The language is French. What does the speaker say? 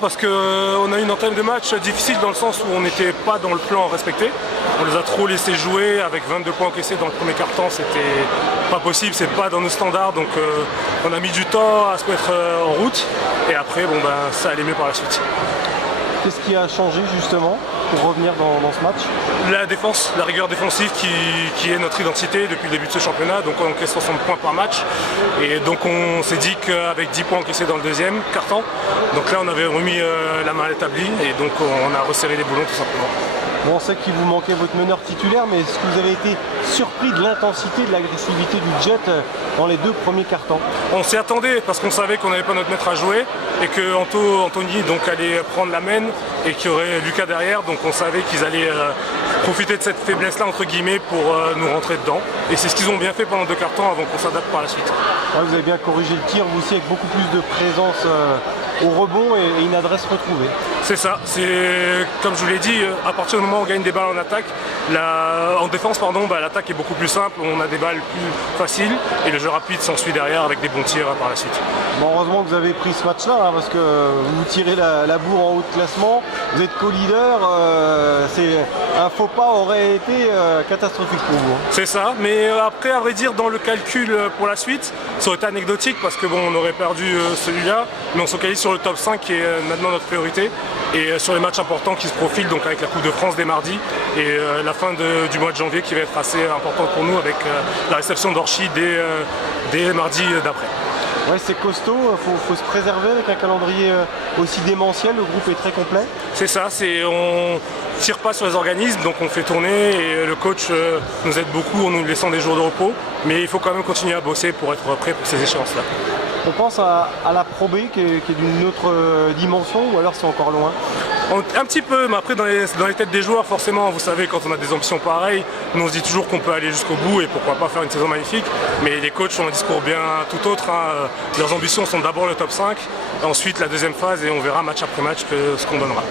parce qu'on a eu une entame de match difficile dans le sens où on n'était pas dans le plan respecté. On les a trop laissés jouer avec 22 points encaissés dans le premier quart-temps, c'était pas possible, c'est pas dans nos standards, donc on a mis du temps à se mettre en route et après ça allait mieux par la suite. Qu'est-ce qui a changé justement pour revenir dans ce match? La défense, la rigueur défensive qui est notre identité depuis le début de ce championnat, donc on encaisse 60 points par match et donc on s'est dit qu'avec 10 points encaissés dans le deuxième quart-temps, donc là on avait remis la main à l'établi et donc on a resserré les boulons tout simplement. Bon, on sait qu'il vous manquait votre meneur titulaire, mais est-ce que vous avez été surpris de l'intensité, de l'agressivité du Jet dans les deux premiers quart-temps? On s'y attendait parce qu'on savait qu'on n'avait pas notre maître à jouer et que Anthony donc allait prendre la main et qu'il y aurait Lucas derrière, donc on savait qu'ils allaient profiter de cette faiblesse-là entre guillemets pour nous rentrer dedans. Et c'est ce qu'ils ont bien fait pendant deux quarts-temps avant qu'on s'adapte par la suite. Ouais, vous avez bien corrigé le tir, vous aussi avec beaucoup plus de présence au rebond et une adresse retrouvée. C'est ça, c'est comme je vous l'ai dit, à partir du moment où on gagne des balles en attaque, en défense l'attaque est beaucoup plus simple, on a des balles plus faciles et le jeu rapide s'ensuit derrière avec des bons tirs par la suite. Bon, heureusement que vous avez pris ce match-là parce que vous tirez la bourre en haut de classement, vous êtes co-leader, un faux pas aurait été catastrophique pour vous. C'est ça, mais après à vrai dire dans le calcul pour la suite, ça aurait été anecdotique parce que on aurait perdu celui-là, mais on se focalise sur le top 5 qui est maintenant notre priorité et sur les matchs importants qui se profilent donc avec la Coupe de France dès mardi et la fin du mois de janvier qui va être assez importante pour nous avec la réception d'Orchi dès mardi d'après. Ouais, c'est costaud, faut se préserver avec un calendrier aussi démentiel, le groupe est très complet. C'est ça, on tire pas sur les organismes, donc on fait tourner et le coach nous aide beaucoup en nous laissant des jours de repos, mais il faut quand même continuer à bosser pour être prêt pour ces échéances-là. On pense à la Pro B qui est d'une autre dimension ou alors c'est encore loin? Un petit peu, mais après dans les têtes des joueurs forcément, vous savez quand on a des ambitions pareilles, nous on se dit toujours qu'on peut aller jusqu'au bout et pourquoi pas faire une saison magnifique, mais les coachs ont un discours bien tout autre, leurs ambitions sont d'abord le top 5, ensuite la deuxième phase et on verra match après match ce qu'on donnera.